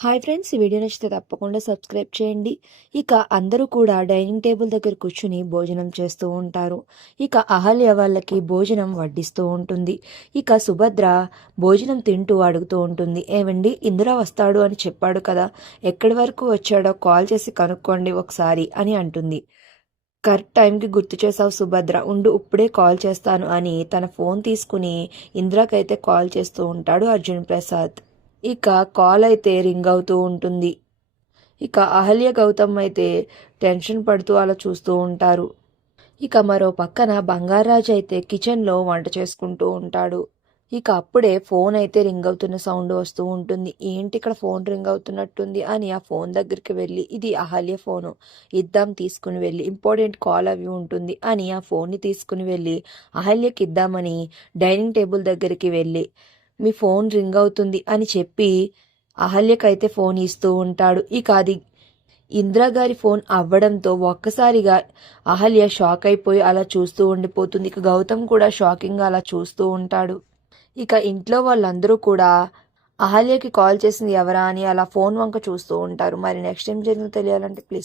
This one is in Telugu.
Hi friends! ఈ వీడియో నచ్చితే తప్పకుండా సబ్స్క్రైబ్ చేయండి. ఇక అందరూ కూడా డైనింగ్ టేబుల్ దగ్గర కూర్చుని భోజనం చేస్తూ ఉంటారు. ఇక అహల్య వాళ్ళకి భోజనం వడ్డిస్తూ ఉంటుంది. ఇక సుభద్ర భోజనం తింటూ అడుగుతూ ఉంటుంది, ఏవండి ఇంద్ర వస్తాడు అని చెప్పాడు కదా, ఎక్కడి వరకు వచ్చాడో కాల్ చేసి కనుక్కోండి ఒకసారి అని అంటుంది. కరెక్ట్ టైంకి గుర్తు చేసావు సుభద్ర, ఉండు ఇప్పుడే కాల్ చేస్తాను అని తన ఫోన్ తీసుకుని ఇంద్రకైతే కాల్ చేస్తూ ఉంటాడు అర్జున్ ప్రసాద్. ఇక కాల్ అయితే రింగ్ అవుతూ ఉంటుంది. ఇక అహల్య గౌతమ్ అయితే టెన్షన్ పడుతూ అలా చూస్తూ ఉంటారు. ఇక మరో పక్కన బంగారాజు అయితే కిచెన్లో వంట చేసుకుంటూ ఉంటాడు. ఇక అప్పుడే ఫోన్ అయితే రింగ్ అవుతున్న సౌండ్ వస్తూ ఉంటుంది. ఏంటి ఇక్కడ ఫోన్ రింగ్ అవుతున్నట్టుంది అని ఆ ఫోన్ దగ్గరికి వెళ్ళి, ఇది అహల్య ఫోను, ఇద్దాం తీసుకుని వెళ్ళి, ఇంపార్టెంట్ కాల్ అవి ఉంటుంది అని ఆ ఫోన్ని తీసుకుని వెళ్ళి అహల్యకి ఇద్దామని డైనింగ్ టేబుల్ దగ్గరికి వెళ్ళి, మీ ఫోన్ రింగ్ అవుతుంది అని చెప్పి అహల్యకైతే ఫోన్ ఇస్తూ ఉంటాడు. ఇక అది ఇందిరాగారి ఫోన్ అవ్వడంతో ఒక్కసారిగా అహల్య షాక్ అయిపోయి అలా చూస్తూ ఉండిపోతుంది. ఇక గౌతమ్ కూడా షాకింగ్గా అలా చూస్తూ ఉంటాడు. ఇక ఇంట్లో వాళ్ళందరూ కూడా అహల్యకి కాల్ చేసింది ఎవరా అని అలా ఫోన్ వంక చూస్తూ ఉంటారు. మరి నెక్స్ట్ ఏం జరిగిందో తెలియాలంటే ప్లీజ్